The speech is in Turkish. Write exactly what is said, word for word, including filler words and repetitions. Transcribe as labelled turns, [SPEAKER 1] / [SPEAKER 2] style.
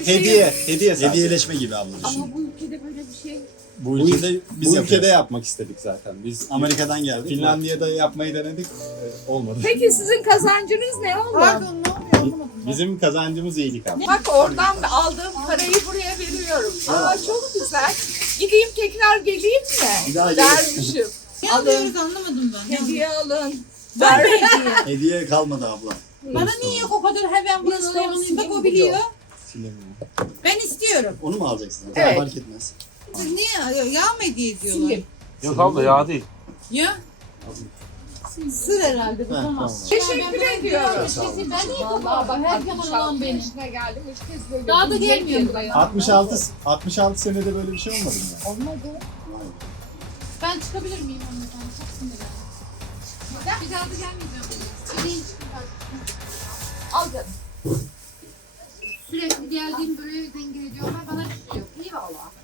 [SPEAKER 1] Hediye, hediye sadece.
[SPEAKER 2] Hediyeleşme gibi ablacığım.
[SPEAKER 3] Ama bu ülkede böyle bir şey.
[SPEAKER 2] Bu
[SPEAKER 1] Bu
[SPEAKER 2] ülkede
[SPEAKER 1] ülkede,
[SPEAKER 2] biz
[SPEAKER 1] bu
[SPEAKER 2] yapıyoruz.
[SPEAKER 1] ülkede yapmak istedik zaten. Biz
[SPEAKER 2] Amerika'dan geldik.
[SPEAKER 1] Finlandiya'da yapmayı denedik, e, olmadı.
[SPEAKER 3] Peki sizin kazancınız ne oldu?
[SPEAKER 4] Pardon ne oluyor anlamadım.
[SPEAKER 1] Bizim kazancımız iyilik abi.
[SPEAKER 3] Bak oradan aldığım parayı buraya veriyorum. Aa çok güzel. Gideyim tekrar geleyim mi?
[SPEAKER 2] Bir daha gelin.
[SPEAKER 3] Dermişim.
[SPEAKER 4] Ne
[SPEAKER 3] Alın.
[SPEAKER 4] alıyoruz anlamadım ben.
[SPEAKER 3] Hediye alın. Ver hediye.
[SPEAKER 2] Hediye kalmadı abla.
[SPEAKER 4] Bana niye yok o kadar hemen
[SPEAKER 3] Biz
[SPEAKER 4] buranın yalanıyım. Bak o
[SPEAKER 3] olsun,
[SPEAKER 4] biliyor.
[SPEAKER 2] Silemiyorum.
[SPEAKER 4] Ben istiyorum.
[SPEAKER 2] Onu mu alacaksın?
[SPEAKER 3] Evet.
[SPEAKER 2] Fark etmez.
[SPEAKER 4] Siz niye yağ mı hediye ediyorlar?
[SPEAKER 3] Sil.
[SPEAKER 5] Yok abla yağ değil.
[SPEAKER 4] Ya? Sır herhalde bu
[SPEAKER 2] Ha,
[SPEAKER 4] tamam.
[SPEAKER 2] tamam.
[SPEAKER 3] Teşekkür ediyorum.
[SPEAKER 4] Ben niye
[SPEAKER 3] Vallahi bak
[SPEAKER 4] her
[SPEAKER 3] altmış
[SPEAKER 4] zaman
[SPEAKER 3] altı
[SPEAKER 4] olan benim.
[SPEAKER 3] yaşına geldim. Üç kez böyle.
[SPEAKER 4] Daha da
[SPEAKER 3] bir
[SPEAKER 4] gelmiyor
[SPEAKER 3] yedim.
[SPEAKER 4] buraya.
[SPEAKER 1] altmış altı altmış altı senede böyle bir şey olmadı mı?
[SPEAKER 3] Olmadı.
[SPEAKER 4] Ben çıkabilir miyim hanımefendi? Çok sinirlendim. Bir daha da gelmeyeceğim. Gideyim çıkın bak.
[SPEAKER 3] Al canım.
[SPEAKER 4] Sürekli geldiğim böyle dengel ediyorlar. Bana bir şey yok. İyi valla.